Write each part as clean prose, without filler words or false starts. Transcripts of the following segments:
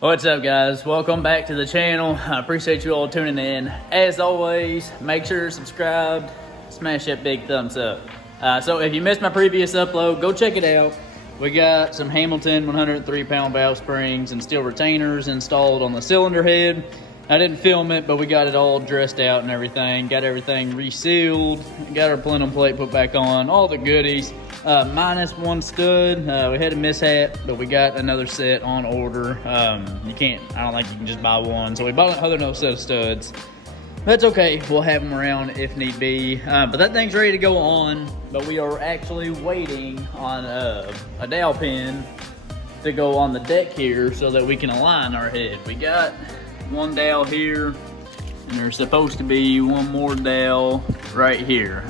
What's up, guys? Welcome back to the channel. I appreciate you all tuning in. As always, make sure you're subscribed, smash that big thumbs up. So if you missed my previous upload, go check it out. We got some Hamilton 103-pound valve springs and steel retainers installed on the cylinder head. I didn't film it, but we got it all dressed out and everything. Got everything resealed, got our plenum plate put back on, all the goodies. Minus one stud. We had a mishap, but we got another set on order. I don't think you can just buy one. So we bought another set of studs. That's okay, we'll have them around if need be. But that thing's ready to go on, but we are actually waiting on a dowel pin to go on the deck here so that we can align our head. We got one dowel here, and there's supposed to be one more dowel right here.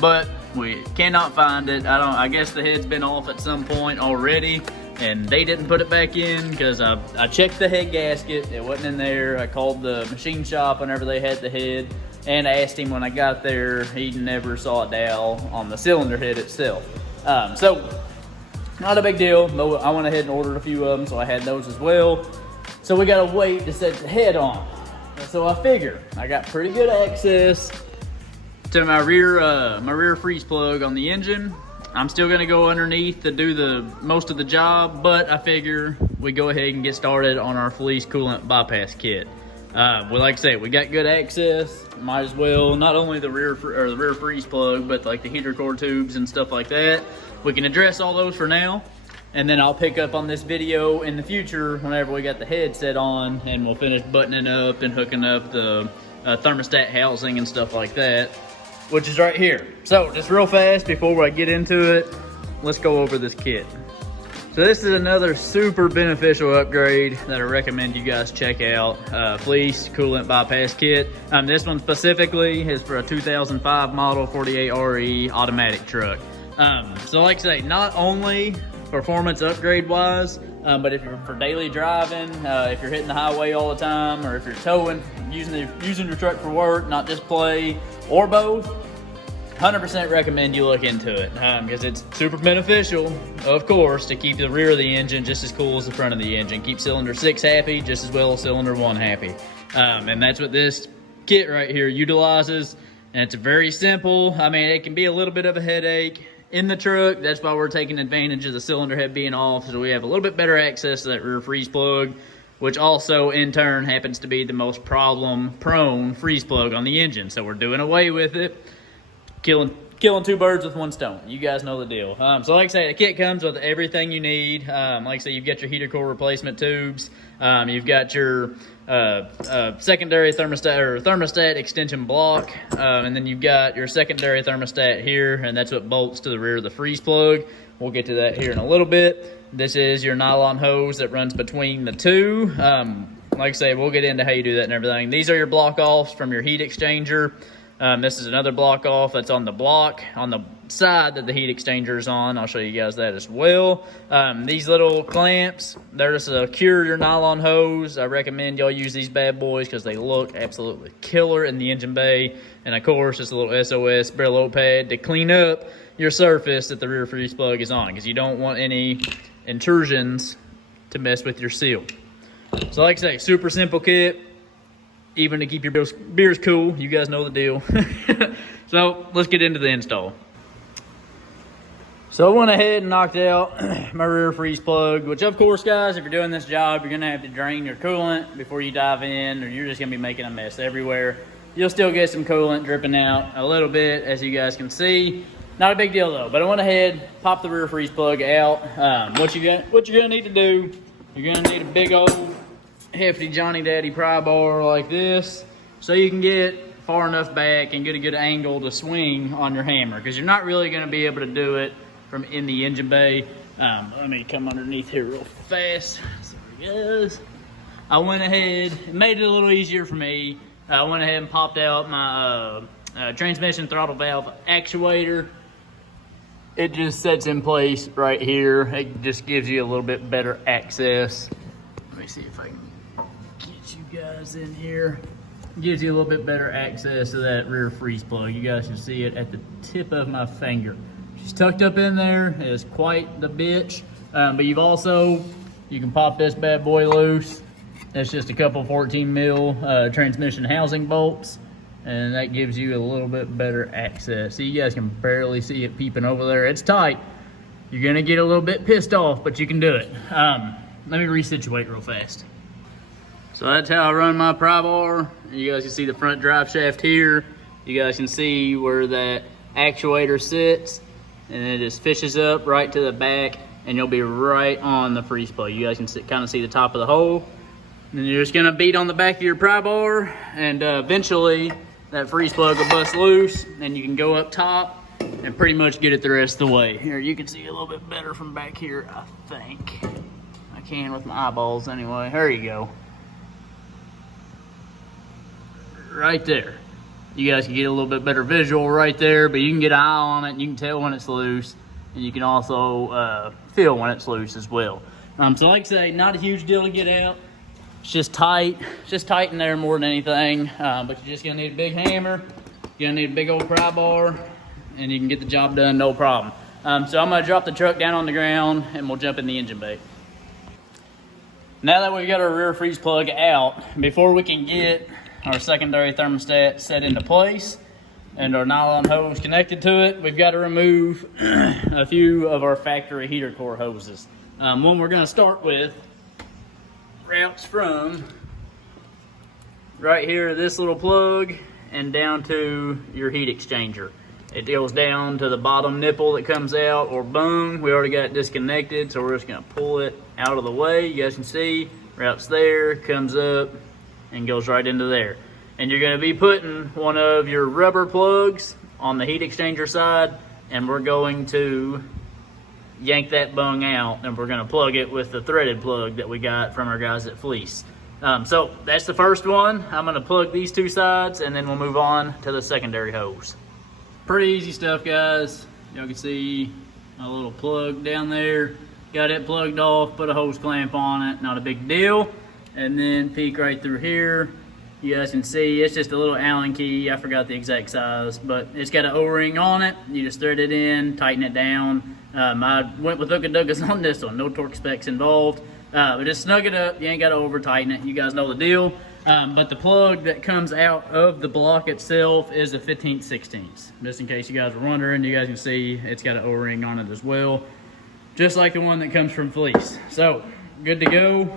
But we cannot find it. I guess the head's been off at some point already, and they didn't put it back in because I checked the head gasket. It wasn't in there. I called the machine shop whenever they had the head and asked him when I got there. He never saw a dowel on the cylinder head itself. So not a big deal, but I went ahead and ordered a few of them, so I had those as well. So we gotta wait to set the head on. So I figure I got pretty good access to my rear freeze plug on the engine. I'm still gonna go underneath to do the most of the job, but I figure we go ahead and get started on our Fleece Coolant bypass kit. Well, like I said, we got good access. Might as well, not only the rear freeze plug, but like the heater core tubes and stuff like that. We can address all those for now, and then I'll pick up on this video in the future whenever we got the head set on, and we'll finish buttoning up and hooking up the thermostat housing and stuff like that, which is right here. So just real fast before I get into it, let's go over this kit. So this is another super beneficial upgrade that I recommend you guys check out. Fleece Coolant Bypass Kit. This one specifically is for a 2005 model 48RE automatic truck. So like I say, not only performance upgrade wise, but if you're for daily driving, if you're hitting the highway all the time, or if you're towing, using your truck for work, not just play, or both, 100% recommend you look into it, because it's super beneficial, of course, to keep the rear of the engine just as cool as the front of the engine. Keep cylinder 6 happy just as well as cylinder 1 happy. And that's what this kit right here utilizes. And it's very simple. I mean, it can be a little bit of a headache in the truck. That's why we're taking advantage of the cylinder head being off, so we have a little bit better access to that rear freeze plug, which also in turn happens to be the most problem prone freeze plug on the engine. So we're doing away with it, killing two birds with one stone. You guys know the deal. So like I say, the kit comes with everything you need. Like I say, you've got your heater core replacement tubes. You've got your secondary thermostat extension block, and then you've got your secondary thermostat here, and that's what bolts to the rear of the freeze plug. We'll get to that here in a little bit. This is your nylon hose that runs between the two. Like I say, we'll get into how you do that and everything. These are your block offs from your heat exchanger. This is another block off that's on the block on the side that the heat exchanger is on. I'll show you guys that as well. These little clamps, they're to secure your nylon hose. I recommend y'all use these bad boys because they look absolutely killer in the engine bay. And of course, it's a little SOS Brillo pad to clean up your surface that the rear freeze plug is on, because you don't want any intrusions to mess with your seal. So like I say, super simple kit, even to keep your beers cool. You guys know the deal. So let's get into the install. So I went ahead and knocked out my rear freeze plug, which of course, guys, if you're doing this job, you're gonna have to drain your coolant before you dive in, or you're just gonna be making a mess everywhere. You'll still get some coolant dripping out a little bit, as you guys can see. Not a big deal though, but I went ahead, popped the rear freeze plug out. What you're gonna need to do, you're gonna need a big old hefty Johnny Daddy pry bar like this, so you can get far enough back and get a good angle to swing on your hammer, because you're not really going to be able to do it from in the engine bay. Let me come underneath here real fast. Sorry guys. I went ahead and made it a little easier for me. I went ahead and popped out my transmission throttle valve actuator. It just sets in place right here. It just gives you a little bit better access. Let me see if I can get you guys in here. Gives you a little bit better access to that rear freeze plug. You guys can see it at the tip of my finger. She's tucked up in there. It's quite the bitch. But you can pop this bad boy loose It's just a couple 14 mil transmission housing bolts, and that gives you a little bit better access. See, you guys can barely see it peeping over there. It's tight. You're gonna get a little bit pissed off, but you can do it. Let me resituate real fast. So that's how I run my pry bar. You guys can see the front drive shaft here. You guys can see where that actuator sits, and it just fishes up right to the back, and you'll be right on the freeze plug. You guys can kind of see the top of the hole. And you're just gonna beat on the back of your pry bar, and eventually that freeze plug will bust loose, and you can go up top and pretty much get it the rest of the way. Here, you can see a little bit better from back here, I think. I can with my eyeballs anyway. There you go. Right there. You guys can get a little bit better visual right there, but you can get an eye on it, and you can tell when it's loose, and you can also feel when it's loose as well. So like I say, not a huge deal to get out. It's just tight in there more than anything, but you're just gonna need a big hammer, you're gonna need a big old pry bar, and you can get the job done, no problem. So I'm gonna drop the truck down on the ground, and we'll jump in the engine bay. Now that we've got our rear freeze plug out, before we can get our secondary thermostat set into place and our nylon hose connected to it, we've got to remove a few of our factory heater core hoses. One we're gonna start with routes from right here, this little plug, and down to your heat exchanger. It goes down to the bottom nipple that comes out, or bung. We already got it disconnected, so we're just gonna pull it out of the way. You guys can see, routes there, comes up, and goes right into there. And you're gonna be putting one of your rubber plugs on the heat exchanger side, and we're going to yank that bung out, and we're gonna plug it with the threaded plug that we got from our guys at Fleece. So that's the first one. I'm gonna plug these two sides, and then we'll move on to the secondary hose. Pretty easy stuff, guys. Y'all can see a little plug down there. Got it plugged off, put a hose clamp on it, not a big deal. And then peek right through here. You guys can see it's just a little Allen key. I forgot the exact size, but it's got an O-ring on it. You just thread it in, tighten it down. I went with Hookah on this one, no torque specs involved. But just snug it up, you ain't gotta over tighten it. You guys know the deal. But the plug that comes out of the block itself is a 15/16. Just in case you guys are wondering, you guys can see it's got an O-ring on it as well. Just like the one that comes from Fleece. So, good to go.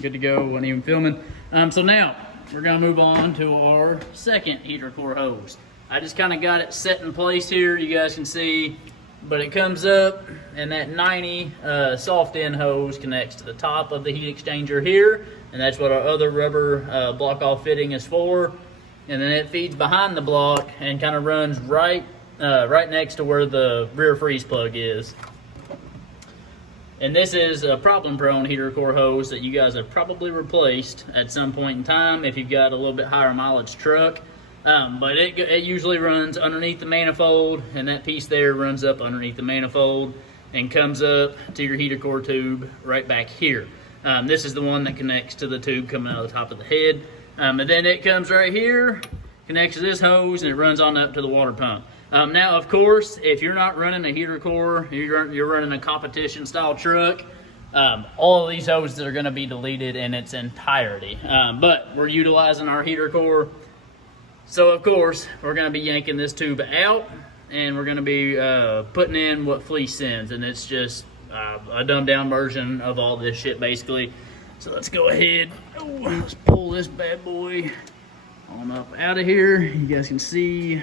Good to go, wasn't even filming. So now, we're gonna move on to our second heater core hose. I just kinda got it set in place here, you guys can see, but it comes up, and that 90 soft end hose connects to the top of the heat exchanger here, and that's what our other rubber block off fitting is for. And then it feeds behind the block and kinda runs right next to where the rear freeze plug is. And this is a problem-prone heater core hose that you guys have probably replaced at some point in time if you've got a little bit higher mileage truck. But it usually runs underneath the manifold, and that piece there runs up underneath the manifold and comes up to your heater core tube right back here. This is the one that connects to the tube coming out of the top of the head. And then it comes right here, connects to this hose, and it runs on up to the water pump. Now, of course, if you're not running a heater core, you're running a competition style truck, all of these hoses are gonna be deleted in its entirety. But we're utilizing our heater core. So of course, we're gonna be yanking this tube out, and we're gonna be putting in what Fleece sends, and it's just a dumbed down version of all this shit basically. So let's go ahead, let's pull this bad boy on up out of here. You guys can see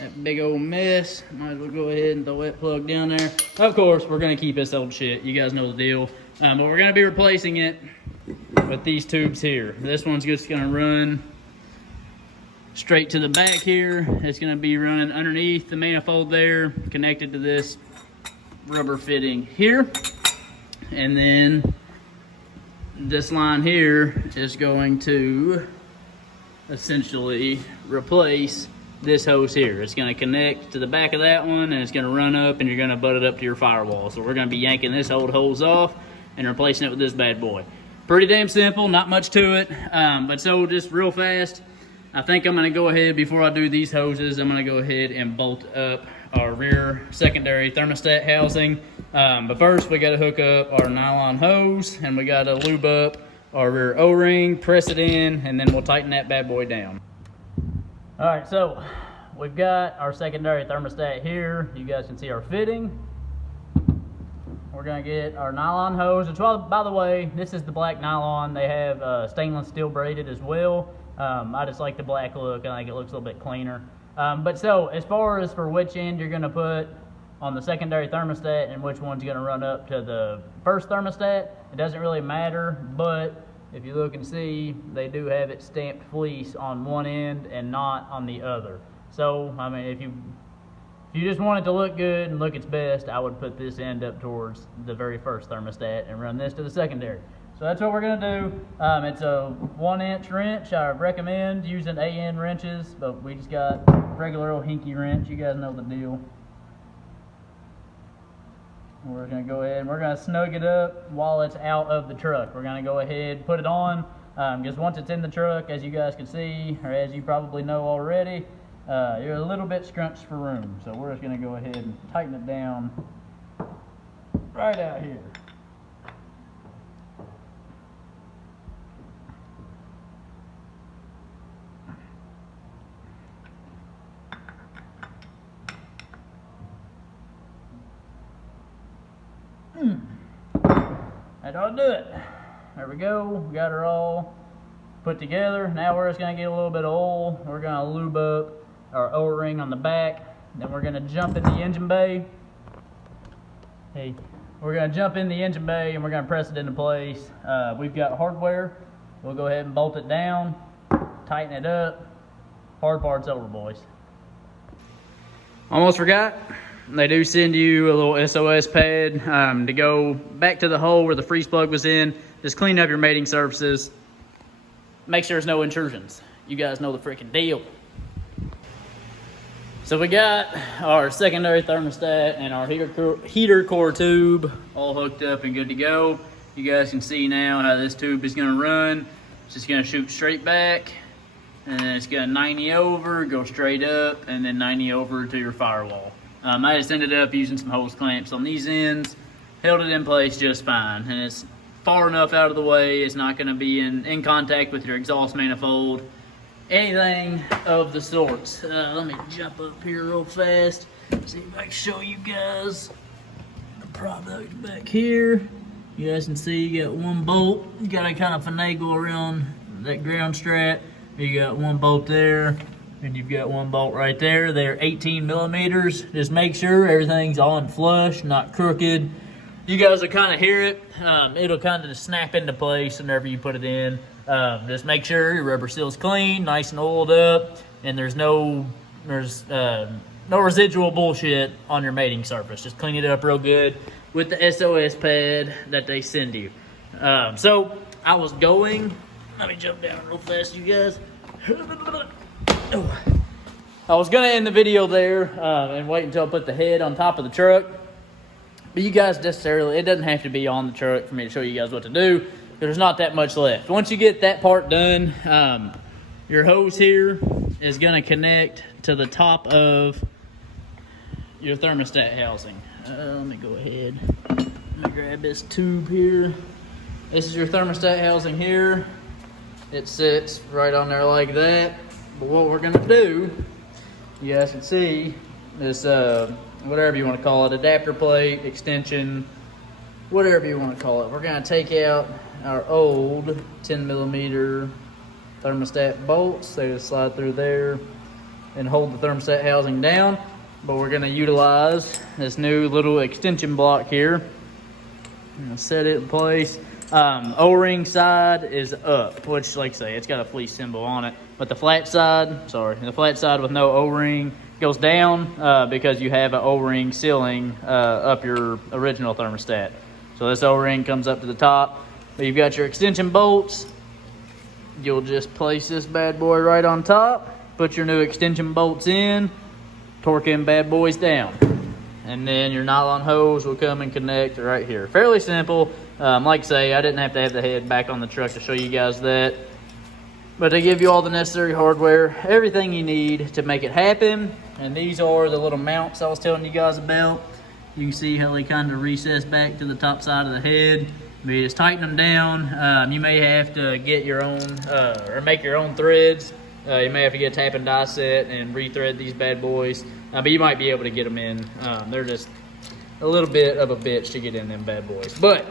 that big old mess. Might as well go ahead and throw that plug down there. Of course, we're gonna keep this old shit. You guys know the deal. But we're gonna be replacing it with these tubes here. This one's just gonna run straight to the back here. It's gonna be running underneath the manifold there, connected to this rubber fitting here. And then this line here is going to essentially replace this hose here. It's gonna connect to the back of that one, and it's gonna run up, and you're gonna butt it up to your firewall. So we're gonna be yanking this old hose off and replacing it with this bad boy. Pretty damn simple, not much to it. But so just real fast, I think I'm gonna go ahead, before I do these hoses, I'm gonna go ahead and bolt up our rear secondary thermostat housing. But first we gotta hook up our nylon hose, and we gotta lube up our rear O-ring, press it in, and then we'll tighten that bad boy down. All right, so we've got our secondary thermostat here. You guys can see our fitting. We're gonna get our nylon hose, which, by the way, this is the black nylon. They have stainless steel braided as well. I just like the black look. I think it looks a little bit cleaner. But so, as far as for which end you're gonna put on the secondary thermostat and which one's gonna run up to the first thermostat, it doesn't really matter, but if you look and see, they do have it stamped fleece on one end and not on the other. So, I mean, if you just want it to look good and look its best, I would put this end up towards the very first thermostat and run this to the secondary. So that's what we're gonna do. It's a 1-inch wrench. I recommend using AN wrenches, but we just got regular old hinky wrench. You guys know the deal. We're gonna go ahead and we're gonna snug it up while it's out of the truck. We're gonna go ahead, put it on, because once it's in the truck, as you guys can see, or as you probably know already, you're a little bit scrunched for room. So we're just gonna go ahead and tighten it down right out here. That ought to do it. There we go. We got her all put together. Now we're just gonna get a little bit of oil. We're gonna lube up our O-ring on the back. Then we're gonna jump in the engine bay. Hey, we're gonna jump in the engine bay and we're gonna press it into place. We've got hardware. We'll go ahead and bolt it down, tighten it up. Hard part's over, boys. Almost forgot. They do send you a little SOS pad to go back to the hole where the freeze plug was in. Just clean up your mating surfaces. Make sure there's no intrusions. You guys know the freaking deal. So we got our secondary thermostat and our heater core tube all hooked up and good to go. You guys can see now how this tube is gonna run. It's just gonna shoot straight back, and then it's gonna 90 over, go straight up, and then 90 over to your firewall. I just ended up using some hose clamps on these ends, held it in place just fine, and it's far enough out of the way. It's not going to be in contact with your exhaust manifold, anything of the sorts. Let me jump up here real fast, see if I can show you guys the product back here. You guys can see you got one bolt. You got to kind of finagle around that ground strap. You got one bolt there. And you've got one bolt right there. They're 18 millimeters. Just make sure everything's on flush, not crooked. You guys will kind of hear it. It'll kind of just snap into place whenever you put it in. Just make sure your rubber seal's clean, nice and oiled up, and there's no residual bullshit on your mating surface. Just clean it up real good with the SOS pad that they send you. So I was going. Let me jump down real fast, you guys. I was gonna end the video there and wait until I put the head on top of the truck, but you guys necessarily, it doesn't have to be on the truck for me to show you guys what to do, because there's not that much left. Once you get that part done, your hose here is gonna connect to the top of your thermostat housing. Let me go ahead, let me grab this tube here. This is your thermostat housing here. It sits right on there like that. But what we're gonna do, you guys can see, this whatever you want to call it, adapter plate, extension, whatever you want to call it. We're gonna take out our old 10 millimeter thermostat bolts. They just slide through there and hold the thermostat housing down. But we're gonna utilize this new little extension block here. I'm gonna set it in place. O-ring side is up, which, like I say, it's got a fleece symbol on it. But the flat side with no O-ring goes down because you have an O-ring sealing up your original thermostat. So this O-ring comes up to the top. But you've got your extension bolts. You'll just place this bad boy right on top, put your new extension bolts in, torque them bad boys down. And then your nylon hose will come and connect right here. Fairly simple. Like I say, I didn't have to have the head back on the truck to show you guys that. But they give you all the necessary hardware, everything you need to make it happen. And these are the little mounts I was telling you guys about. You can see how they kind of recess back to the top side of the head. We just tighten them down. You may have to get your own, or make your own threads. You may have to get a tap and die set and rethread these bad boys. But you might be able to get them in. They're just a little bit of a bitch to get in them bad boys. But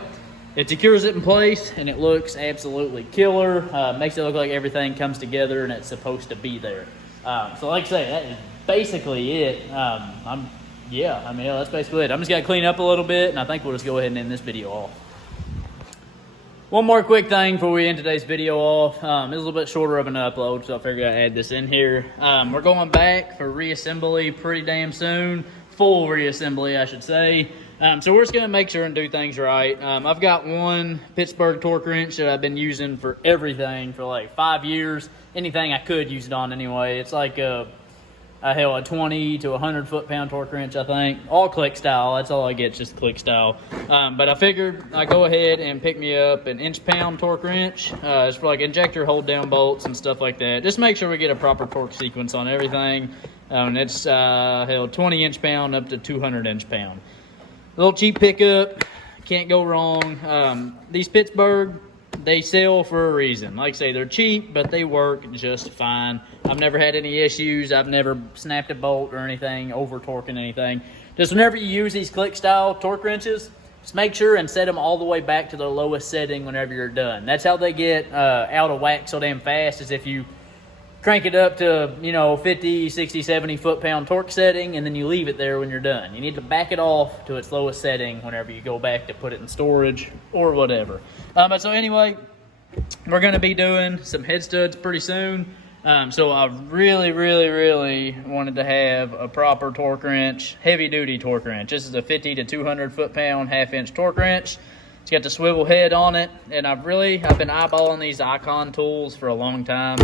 it secures it in place, and it looks absolutely killer. Makes it look like everything comes together and it's supposed to be there. So like I say, that is basically it. Yeah, I mean, that's basically it. I'm just gonna clean up a little bit, and I think we'll just go ahead and end this video off. One more quick thing before we end today's video off. It's a little bit shorter of an upload, so I figured I'd add this in here. We're going back for reassembly pretty damn soon. Full reassembly, I should say. So we're just gonna make sure and do things right. I've got one Pittsburgh torque wrench that I've been using for everything for like 5 years. Anything I could use it on anyway. It's like a 20 to 100 foot-pound torque wrench, I think. All click style, that's all I get, just click style. But I figured I'd go ahead and pick me up an inch-pound torque wrench. It's for like injector hold-down bolts and stuff like that. Just make sure we get a proper torque sequence on everything. And it's 20 inch-pound up to 200 inch-pound. A little cheap pickup, can't go wrong. These Pittsburgh, they sell for a reason. Like I say, they're cheap, but they work just fine. I've never had any issues. I've never snapped a bolt or anything, over torquing anything. Just whenever you use these click style torque wrenches, just make sure and set them all the way back to their lowest setting whenever you're done. That's how they get out of whack so damn fast, is if you crank it up to, 50, 60, 70 foot-pound torque setting, and then you leave it there when you're done. You need to back it off to its lowest setting whenever you go back to put it in storage or whatever. But so anyway, we're going to be doing some head studs pretty soon. So I really wanted to have a proper torque wrench, heavy-duty torque wrench. This is a 50 to 200 foot-pound half-inch torque wrench. It's got the swivel head on it, and I've been eyeballing these Icon tools for a long time,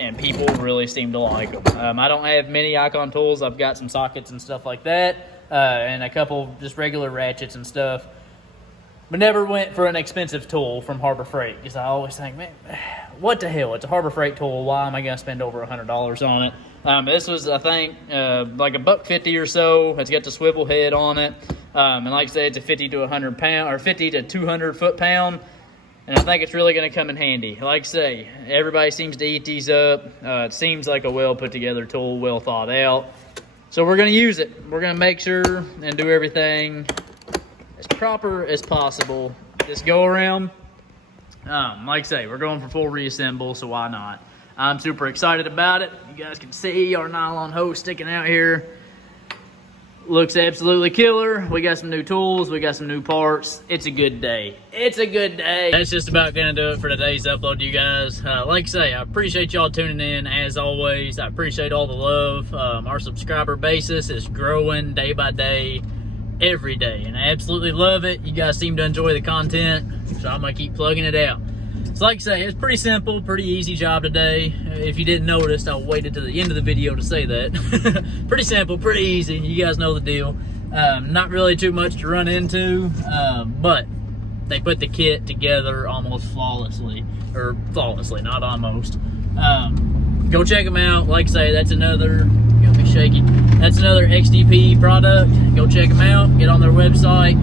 and people really seem to like them. I don't have many Icon tools. I've got some sockets and stuff like that, and a couple just regular ratchets and stuff, but never went for an expensive tool from Harbor Freight, because I always think, man, what the hell? It's a Harbor Freight tool. Why am I going to spend over $100 on it? This was, I think, like $1.50 or so. It's got the swivel head on it. And like I said, it's a 50 to 100 pound, or 50 to 200 foot-pound. And I think it's really going to come in handy. Like I say, everybody seems to eat these up. It seems like a well put together tool, well thought out. So we're going to use it. We're going to make sure and do everything as proper as possible this go around. Like I say, we're going for full reassemble, so why not? I'm super excited about it. You guys can see our nylon hose sticking out here. Looks absolutely killer. We got some new tools. We got some new parts. It's a good day. It's a good day. That's just about going to do it for today's upload, you guys. Like I say, I appreciate y'all tuning in as always. I appreciate all the love. Our subscriber basis is growing day by day, every day, and I absolutely love it. You guys seem to enjoy the content, so I'm going to keep plugging it out. So like I say, it's pretty simple, pretty easy job today. If you didn't notice, I waited to the end of the video to say that. Pretty simple, pretty easy. You guys know the deal. Not really too much to run into, but they put the kit together almost flawlessly. Or flawlessly, not almost. Go check them out. Like I say, that's another, got me shaky. That's another XDP product. Go check them out. Get on their website.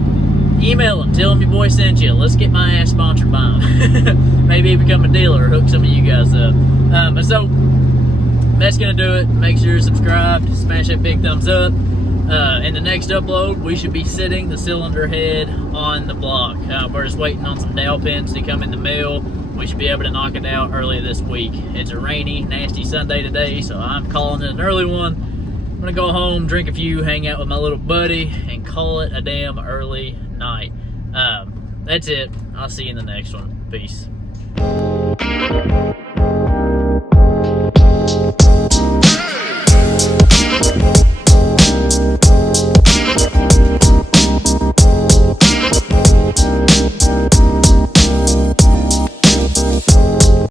Email them, tell them your boy sent you. Let's get my ass sponsored by them. Maybe become a dealer, hook some of you guys up. But so, that's going to do it. Make sure you're subscribed, smash that big thumbs up. In the next upload, we should be sitting the cylinder head on the block. We're just waiting on some dowel pins to come in the mail. We should be able to knock it out early this week. It's a rainy, nasty Sunday today, so I'm calling it an early one. I'm going to go home, drink a few, hang out with my little buddy, and call it a damn early night. That's it. I'll see you in the next one. Peace.